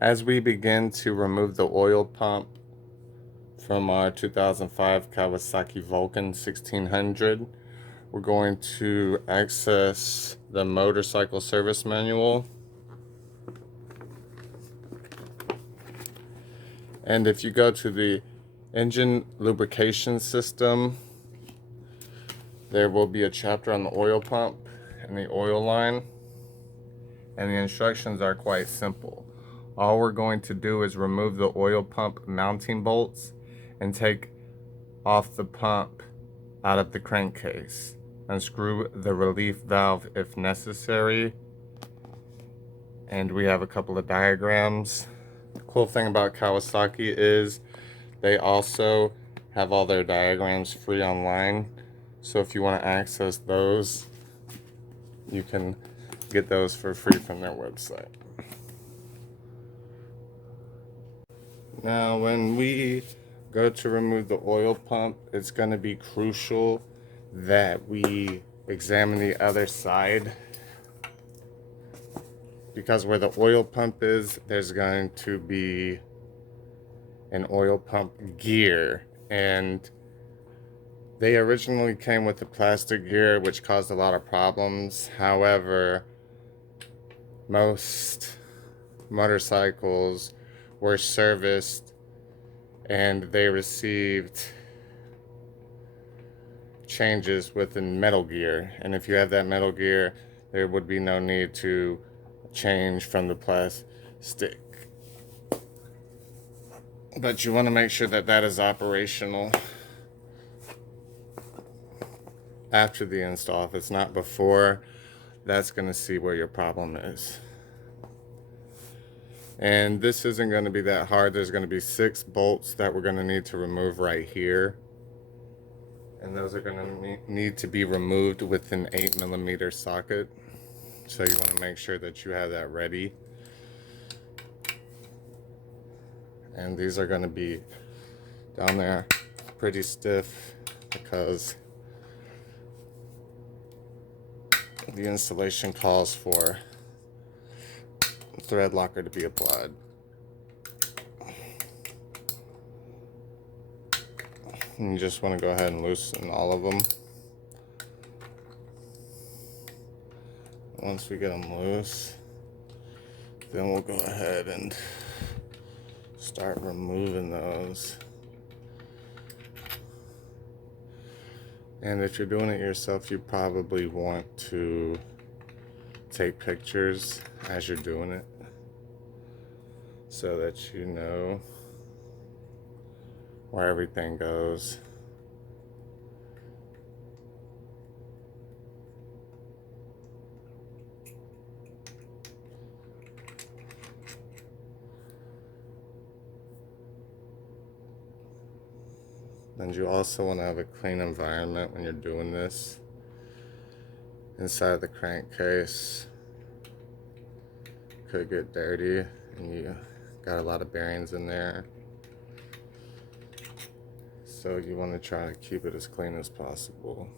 As we begin to remove the oil pump from our 2005 Kawasaki Vulcan 1600, we're going to access the motorcycle service manual. And if you go to the engine lubrication system, there will be a chapter on the oil pump and the oil line. And the instructions are quite simple. All we're going to do is remove the oil pump mounting bolts and take off the pump out of the crankcase. Unscrew the relief valve if necessary. And we have a couple of diagrams. The cool thing about Kawasaki is they also have all their diagrams free online. So if you want to access those, you can get those for free from their website. Now, when we go to remove the oil pump, it's going to be crucial that we examine the other side, because where the oil pump is, there's going to be an oil pump gear, and they originally came with the plastic gear, which caused a lot of problems. However, most motorcycles were serviced and they received changes within metal gear, and if you have that metal gear, there would be no need to change from the plastic. But you want to make sure that that is operational after the install. If it's not before, that's going to see where your problem is. And this isn't going to be that hard. There's going to be 6 bolts that we're going to need to remove right here. And those are going to need to be removed with an 8mm socket. So you want to make sure that you have that ready. And these are going to be down there pretty stiff because the installation calls for thread locker to be applied. And you just want to go ahead and loosen all of them. Once we get them loose, then we'll go ahead and start removing those. And if you're doing it yourself, you probably want to take pictures as you're doing it so that you know where everything goes. And you also want to have a clean environment when you're doing this. Inside of the crankcase could get dirty and you got a lot of bearings in there. So you want to try to keep it as clean as possible.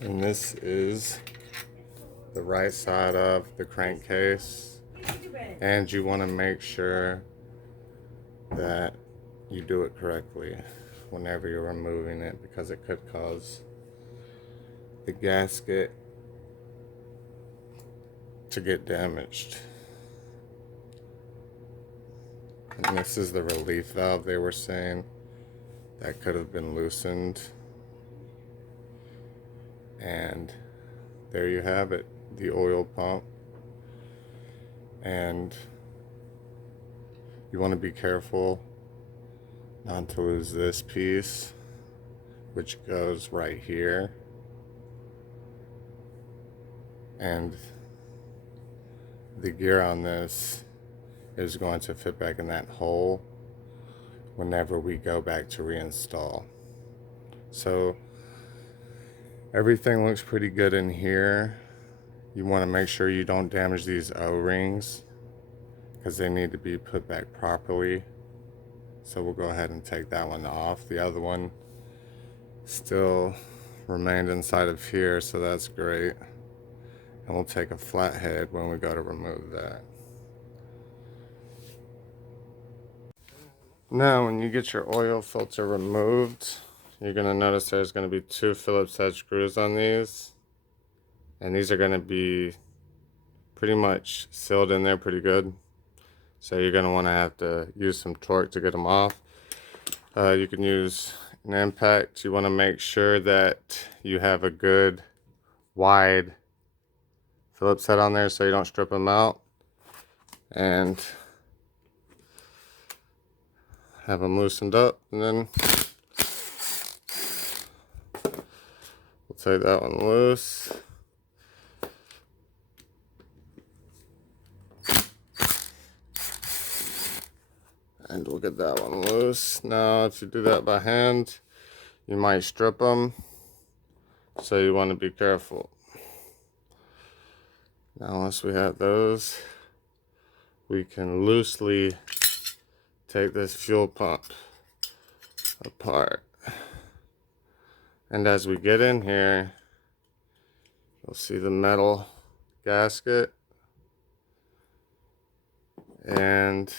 And this is the right side of the crankcase, and you want to make sure that you do it correctly whenever you're removing it, because it could cause the gasket to get damaged. And this is the relief valve they were saying that could have been loosened. And there you have it, the oil pump. And you want to be careful not to lose this piece, which goes right here. And the gear on this is going to fit back in that hole whenever we go back to reinstall. So everything looks pretty good in here. You want to make sure you don't damage these O-rings because they need to be put back properly. So we'll go ahead and take that one off. The other one still remained inside of here, so that's great. And we'll take a flathead when we go to remove that. Now when you get your oil filter removed, you're going to notice there's going to be 2 Phillips head screws on these. And these are going to be pretty much sealed in there pretty good. So you're going to want to have to use some torque to get them off. You can use an impact. You want to make sure that you have a good wide Phillips head on there so you don't strip them out. And have them loosened up, and then we'll take that one loose. And we'll get that one loose. Now, if you do that by hand, you might strip them, so you want to be careful. Now, once we have those, we can loosely take this fuel pump apart. And as we get in here, you'll see the metal gasket and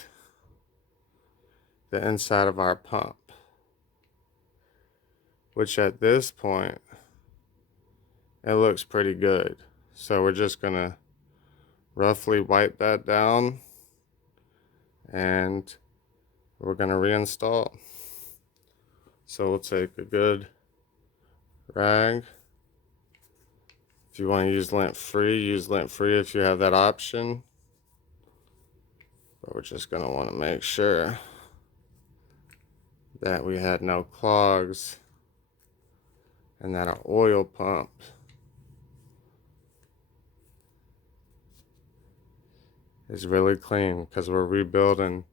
the inside of our pump, which at this point, it looks pretty good. So we're just gonna roughly wipe that down and we're gonna reinstall. So we'll take a good rag. If you want to use lint free, use lint free if you have that option. But we're just gonna want to make sure that we had no clogs and that our oil pump is really clean, because we're rebuilding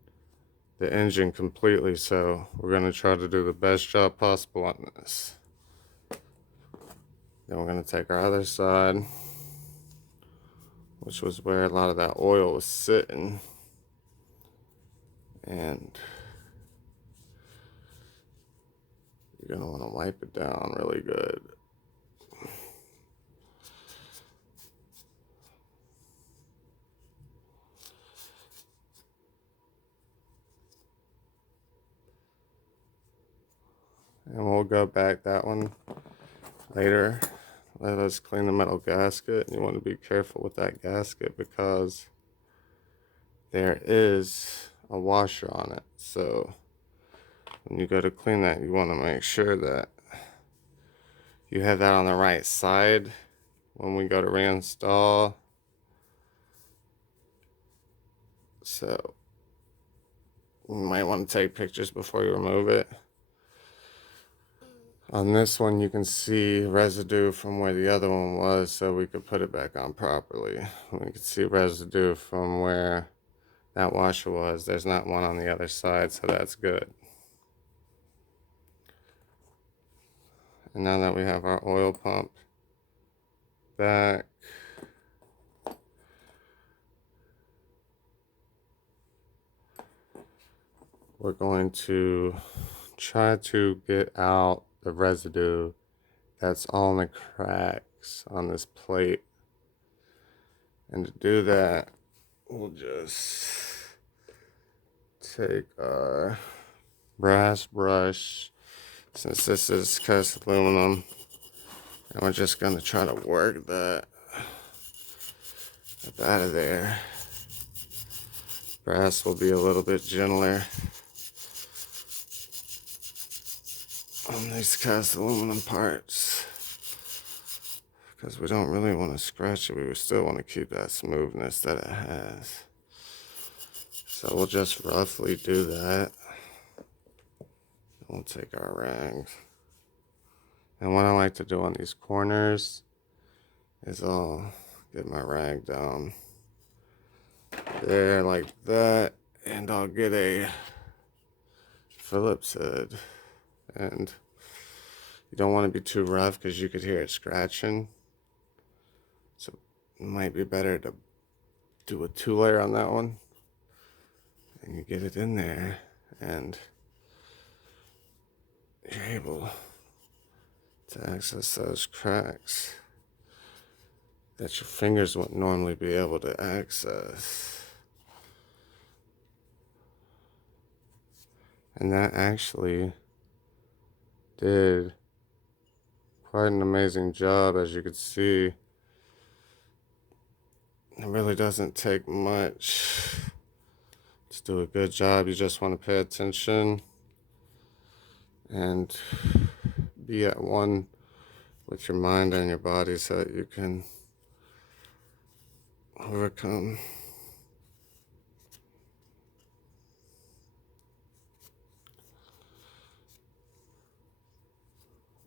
the engine completely, so we're going to try to do the best job possible on this. Then we're going to take our other side, which was where a lot of that oil was sitting, and you're going to want to wipe it down really good. And we'll go back that one later. Let us clean the metal gasket. You want to be careful with that gasket because there is a washer on it. So when you go to clean that, you want to make sure that you have that on the right side when we go to reinstall. So you might want to take pictures before you remove it. On this one, you can see residue from where the other one was, so we could put it back on properly. We can see residue from where that washer was. There's not one on the other side, so that's good. And now that we have our oil pump back, we're going to try to get out the residue that's on the cracks on this plate. And to do that, we'll just take our brass brush, since this is cast aluminum, and we're just going to try to work that up out of there. Brass will be a little bit gentler on these cast aluminum parts, because we don't really want to scratch it. We still want to keep that smoothness that it has. So we'll just roughly do that. We'll take our rags. And what I like to do on these corners is I'll get my rag down there like that, and I'll get a Phillips head, and you don't want to be too rough because you could hear it scratching. So it might be better to do a 2-layer on that one, and you get it in there, and you're able to access those cracks that your fingers wouldn't normally be able to access. And that actually did quite an amazing job. As you could see, it really doesn't take much to do a good job. You just want to pay attention and be at one with your mind and your body so that you can overcome.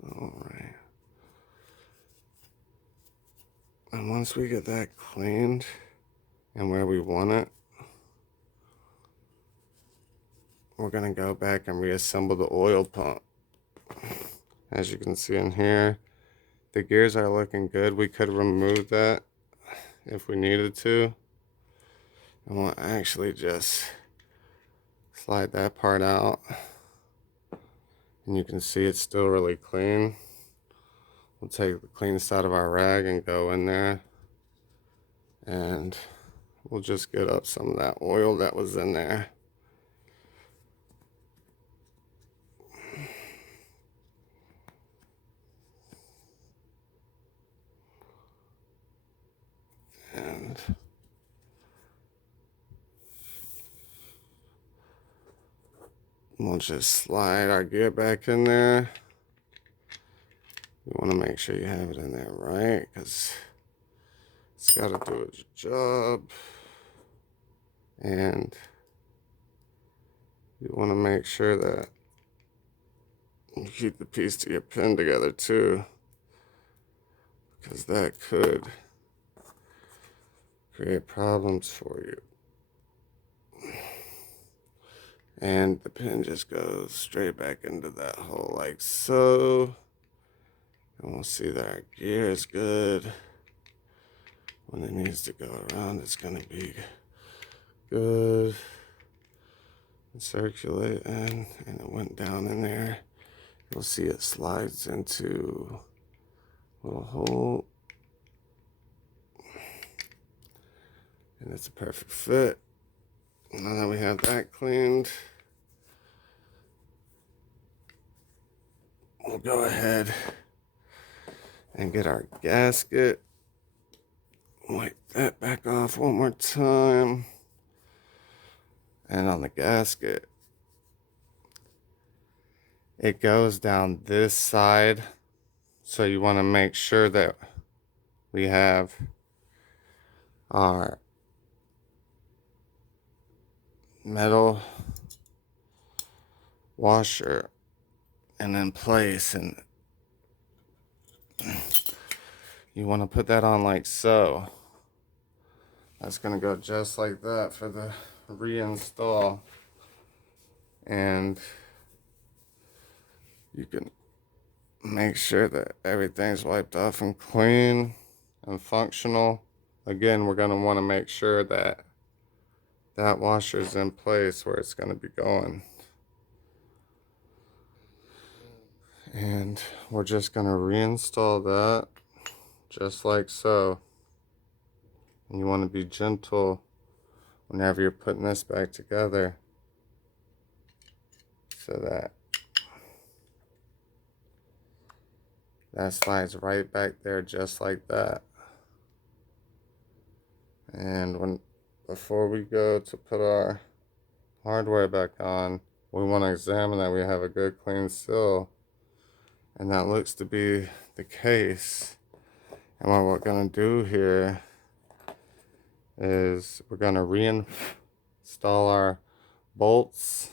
Alright. And once we get that cleaned and where we want it, we're going to go back and reassemble the oil pump. As you can see in here, the gears are looking good. We could remove that if we needed to. And we'll actually just slide that part out. And you can see it's still really clean. We'll take the clean side of our rag and go in there. And we'll just get up some of that oil that was in there. And we'll just slide our gear back in there. You want to make sure you have it in there right, because it's got to do its job. And you want to make sure that you keep the piece to your pin together too, because that could create problems for you. And the pin just goes straight back into that hole like so. And we'll see that our gear is good. When it needs to go around, it's going to be good. And circulate and it went down in there. You'll see it slides into a little hole. And it's a perfect fit. Now that we have that cleaned, we'll go ahead and get our gasket. Wipe that back off one more time. And on the gasket, it goes down this side. So you want to make sure that we have our metal washer in place, and you want to put that on like so. That's going to go just like that for the reinstall. And you can make sure that everything's wiped off and clean and functional. Again, we're going to want to make sure that that washer is in place where it's going to be going. And we're just going to reinstall that just like so. And you want to be gentle whenever you're putting this back together, so that that slides right back there just like that. And before we go to put our hardware back on, we want to examine that we have a good clean seal, and that looks to be the case. And what we're going to do here is we're going to reinstall our bolts.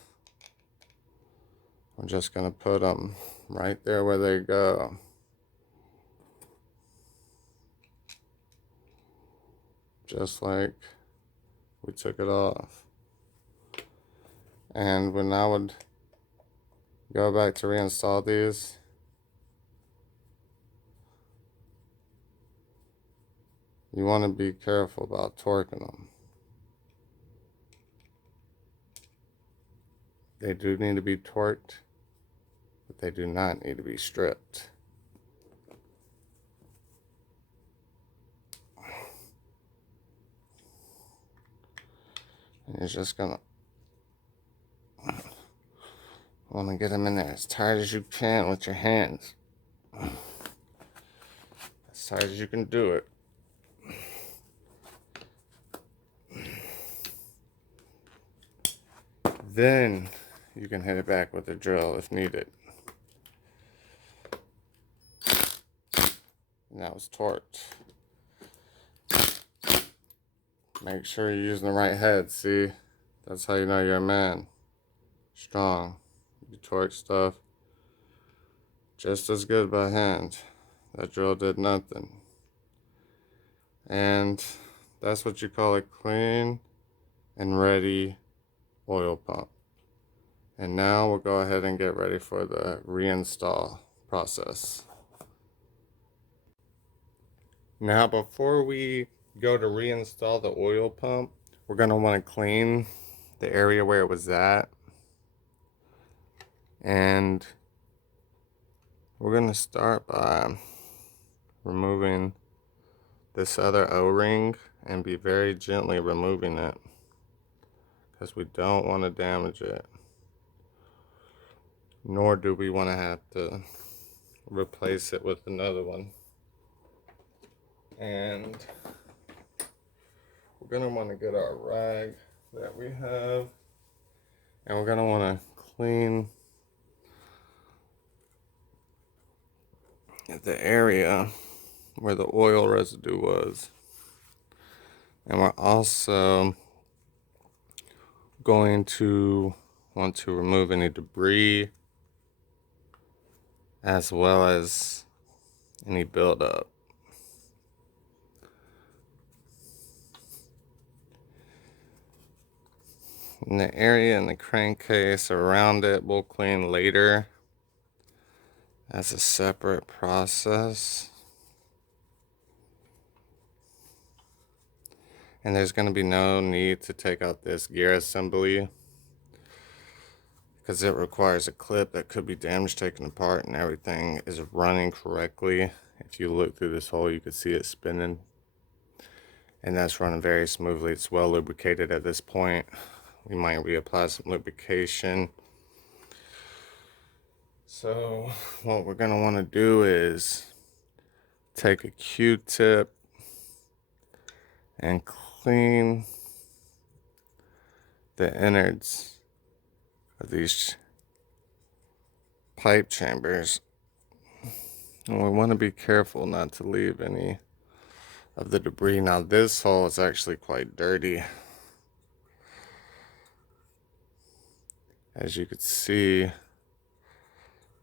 We're just going to put them right there where they go. Just like we took it off. And when I would go back to reinstall these. You want to be careful about torquing them. They do need to be torqued, but they do not need to be stripped. And you're just gonna want to get them in there as tight as you can with your hands. As tight as you can do it. Then you can hit it back with a drill if needed. Now it's torqued. Make sure you're using the right head, see? That's how you know you're a man. Strong. You torque stuff just as good by hand. That drill did nothing. And that's what you call a clean and ready oil pump. And now we'll go ahead and get ready for the reinstall process. Now before we go to reinstall the oil pump, we're going to want to clean the area where it was at. And we're going to start by removing this other O-ring and be very gently removing it because we don't want to damage it, nor do we want to have to replace it with another one. And we're going to want to get our rag that we have, and we're going to want to clean the area where the oil residue was. And we're also going to want to remove any debris as well as any buildup. And the area in the crankcase around it we'll clean later as a separate process. And there's going to be no need to take out this gear assembly because it requires a clip that could be damaged, taken apart, and everything is running correctly. If you look through this hole, you can see it spinning. And that's running very smoothly. It's well lubricated at this point. We might reapply some lubrication. So what we're going to want to do is take a Q-tip and clean the innards of these pipe chambers. And we want to be careful not to leave any of the debris. Now this hole is actually quite dirty. As you can see,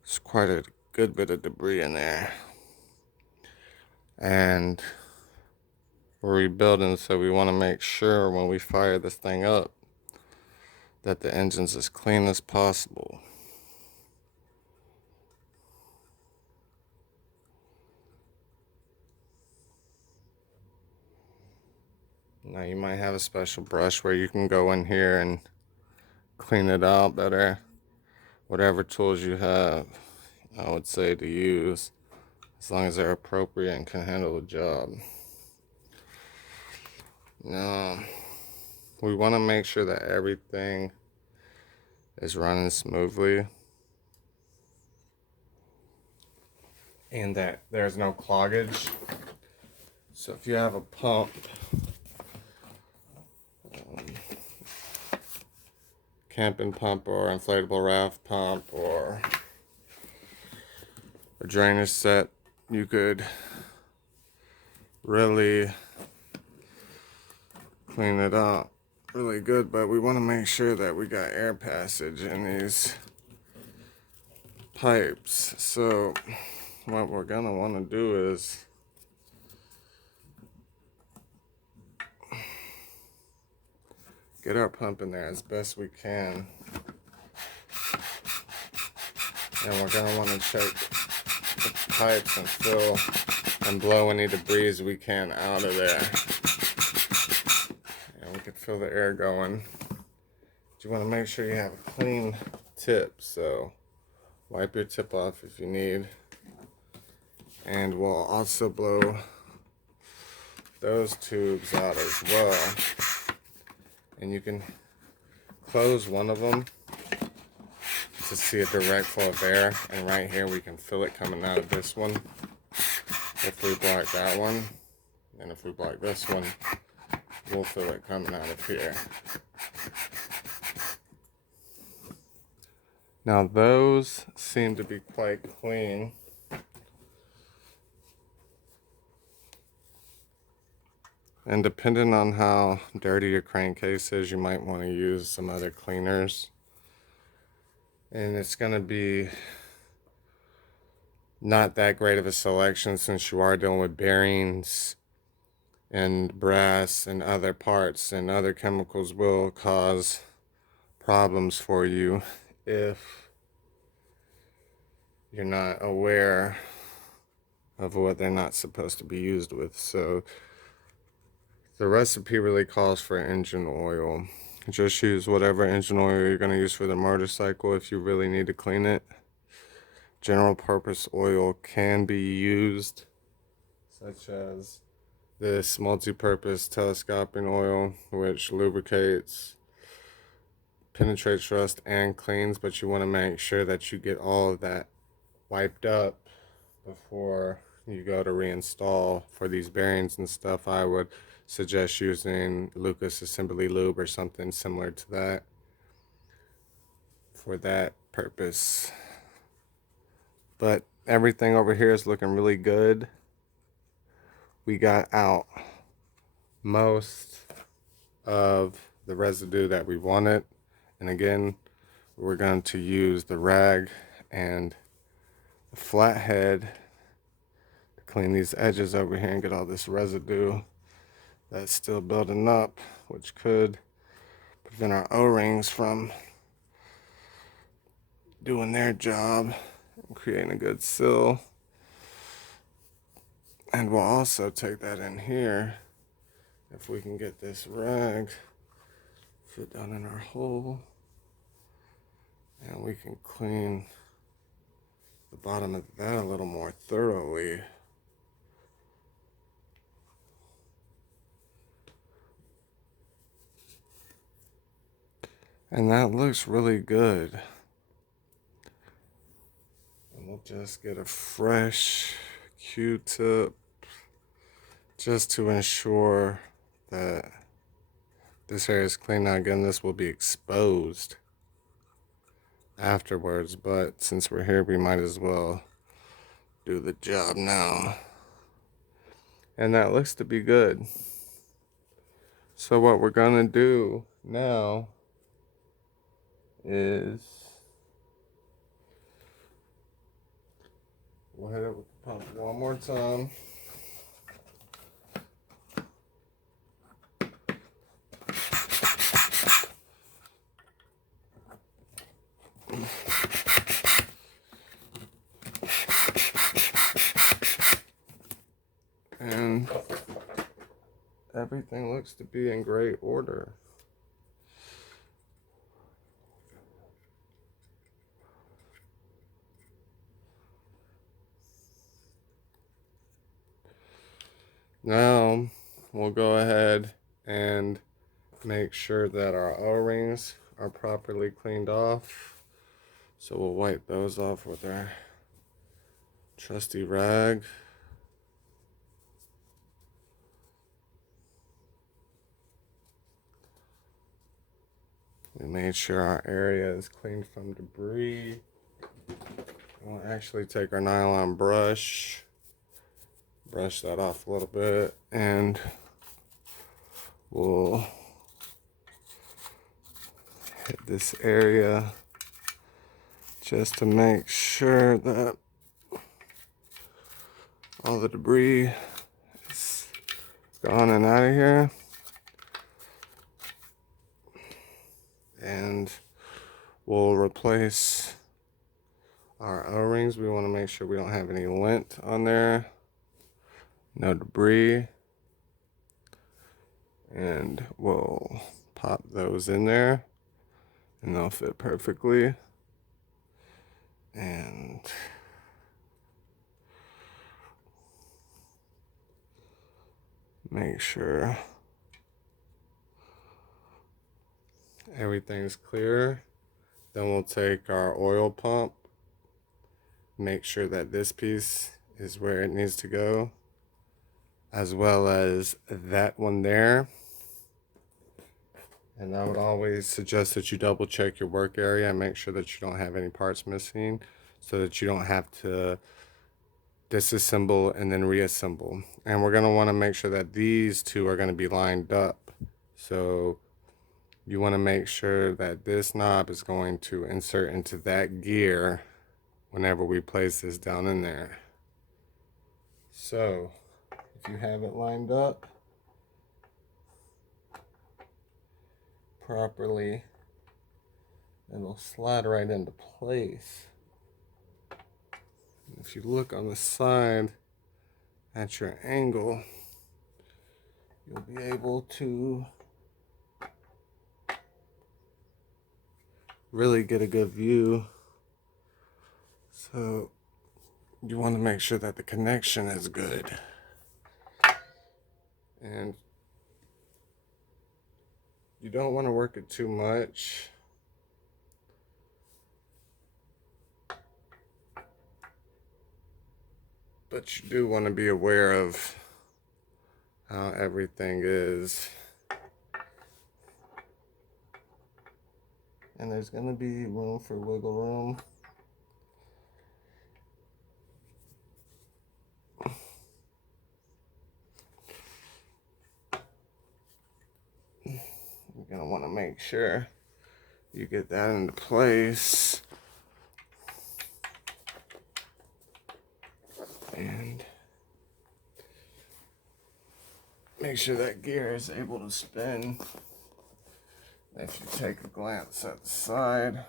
there's quite a good bit of debris in there. And we're rebuilding, so we want to make sure when we fire this thing up that the engine's as clean as possible. Now you might have a special brush where you can go in here and clean it out better. Whatever tools you have, I would say to use, as long as they're appropriate and can handle the job. Now, we want to make sure that everything is running smoothly and that there's no cloggage. So if you have a pump, camping pump or inflatable raft pump or a drainage set, you could really clean it out really good, but we want to make sure that we got air passage in these pipes. So what we're gonna want to do is get our pump in there as best we can. And we're going to want to check the pipes and fill and blow any debris we can out of there. And we can feel the air going. You want to make sure you have a clean tip, so wipe your tip off if you need. And we'll also blow those tubes out as well. And you can close one of them to see a direct flow of air, and right here we can feel it coming out of this one if we block that one, and if we block this one we'll feel it coming out of here. Now those seem to be quite clean. And depending on how dirty your crankcase is, you might want to use some other cleaners. And it's going to be not that great of a selection since you are dealing with bearings and brass and other parts, and other chemicals will cause problems for you if you're not aware of what they're not supposed to be used with. So the recipe really calls for engine oil. Just use whatever engine oil you're going to use for the motorcycle if you really need to clean it. General purpose oil can be used, such as this multi-purpose telescoping oil, which lubricates, penetrates rust, and cleans, but you want to make sure that you get all of that wiped up before you go to reinstall. For these bearings and stuff, I would suggest using Lucas Assembly Lube or something similar to that for that purpose. But everything over here is looking really good. We got out most of the residue that we wanted, and again we're going to use the rag and the flathead to clean these edges over here and get all this residue that's still building up, which could prevent our O-rings from doing their job and creating a good seal. And we'll also take that in here if we can get this rag fit down in our hole, and we can clean the bottom of that a little more thoroughly. And that looks really good. And we'll just get a fresh Q-tip just to ensure that this area is clean. Now again, this will be exposed afterwards, but since we're here, we might as well do the job now. And that looks to be good. So what we're gonna do now is we'll hit it with the pump one more time. And everything looks to be in great order. Now we'll go ahead and make sure that our O-rings are properly cleaned off. So we'll wipe those off with our trusty rag. We made sure our area is clean from debris. We'll actually take our nylon brush, brush that off a little bit, and we'll hit this area just to make sure that all the debris is gone and out of here. And we'll replace Our O-rings, we want to make sure we don't have any lint on there, no debris, and we'll pop those in there and they'll fit perfectly. And make sure everything's clear. Then we'll take our oil pump, make sure that this piece is where it needs to go, as well as that one there. And I would always suggest that you double check your work area and make sure that you don't have any parts missing so that you don't have to disassemble and then reassemble. And we're going to want to make sure that these two are going to be lined up. So you want to make sure that this knob is going to insert into that gear whenever we place this down in there. So if you have it lined up properly, it'll slide right into place. If you look on the side at your angle, you'll be able to really get a good view. So you want to make sure that the connection is good. And you don't want to work it too much. But you do want to be aware of how everything is. And there's going to be room for wiggle room. You're going to want to make sure you get that into place. And make sure that gear is able to spin. If you take a glance at the side,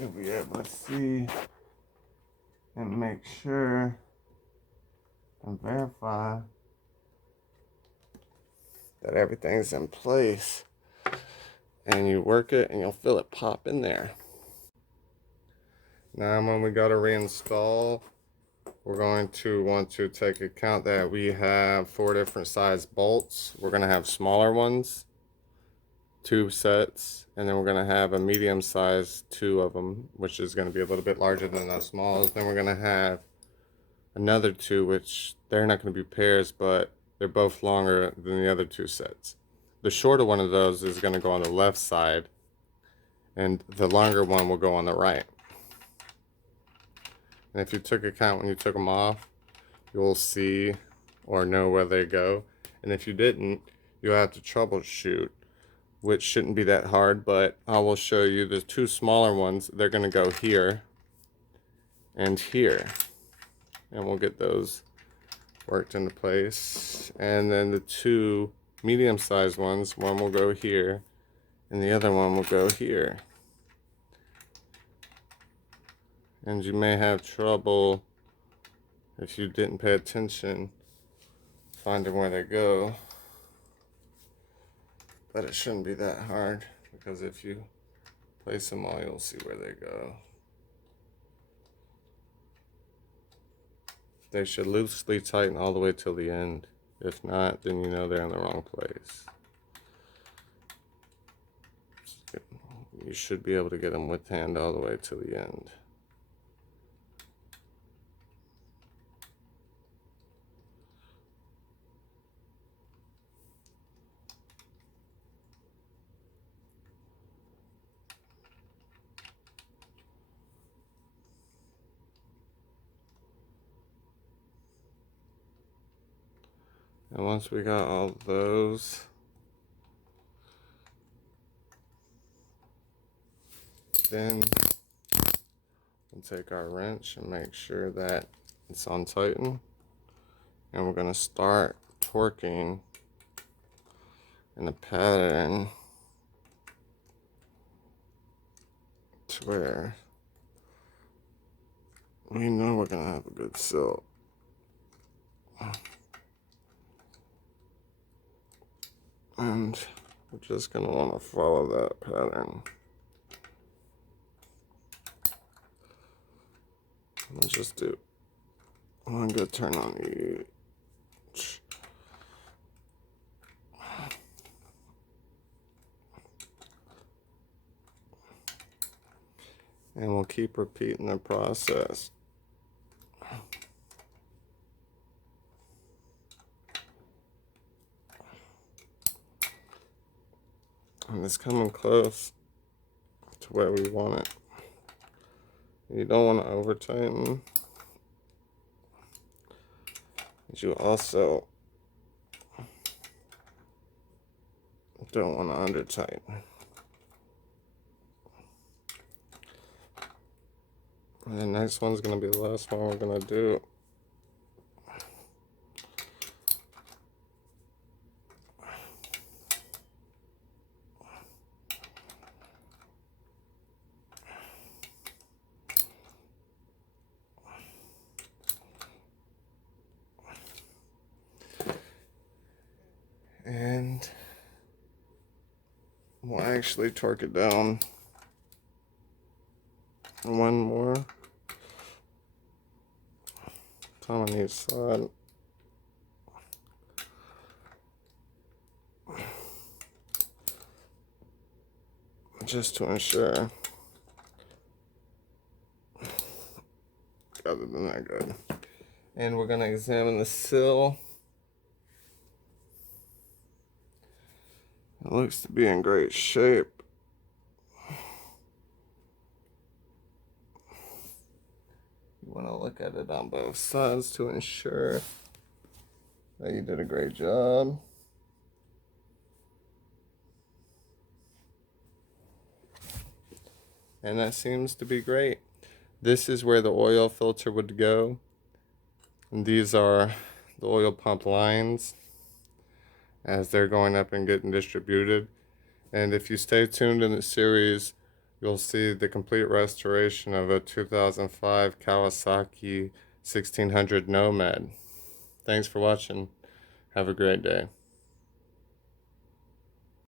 you'll be able to see and make sure and verify that everything's in place. And you work it and you'll feel it pop in there. Now when we go to reinstall, we're going to want to take account that we have 4 different size bolts. We're going to have smaller ones, 2 sets, and then we're going to have a medium size 2 of them, which is going to be a little bit larger than the smalls. Then we're going to have another 2, which they're not going to be pairs, but they're both longer than the other 2 sets. The shorter one of those is going to go on the left side, and the longer one will go on the right. And if you took account when you took them off, you'll see or know where they go. And if you didn't, you'll have to troubleshoot, which shouldn't be that hard, but I will show you the 2 smaller ones. They're going to go here and here. And we'll get those worked into place. And then the 2 medium-sized ones, one will go here and the other one will go here. And you may have trouble, if you didn't pay attention, finding where they go. But it shouldn't be that hard, because if you place them all, you'll see where they go. They should loosely tighten all the way till the end. If not, then you know they're in the wrong place. You should be able to get them with hand all the way till the end. And once we got all those Then we'll take our wrench and make sure that it's on tighten. And we're going to start torquing in a pattern to where we know we're going to have a good sill. And we're just going to want to follow that pattern. Let's just do one good turn on each. And we'll keep repeating the process. And it's coming close to where we want it. You don't want to over tighten. You also don't want to under tighten. And the next one's going to be the last one we're going to do. And we'll actually torque it down one more time on each side. Just to ensure. Other than that, good. And we're going to examine the sill. It looks to be in great shape. You want to look at it on both sides to ensure that you did a great job. And that seems to be great. This is where the oil filter would go. And these are the oil pump lines as they're going up and getting distributed. And if you stay tuned in the series, you'll see the complete restoration of a 2005 Kawasaki 1600 Nomad. Thanks for watching. Have a great day.